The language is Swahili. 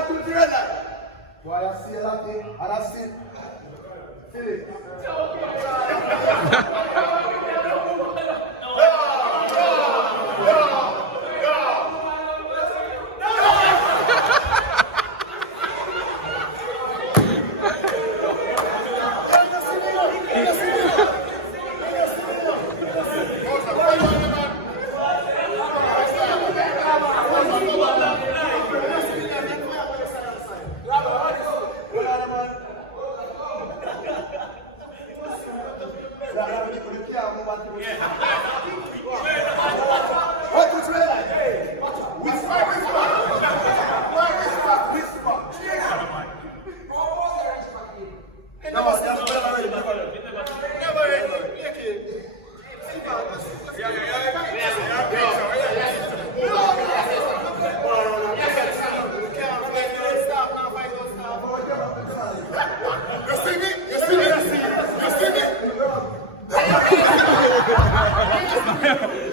One, two, three, red light. Boy, I see a lot thing, and I see. Feel it. Yeah.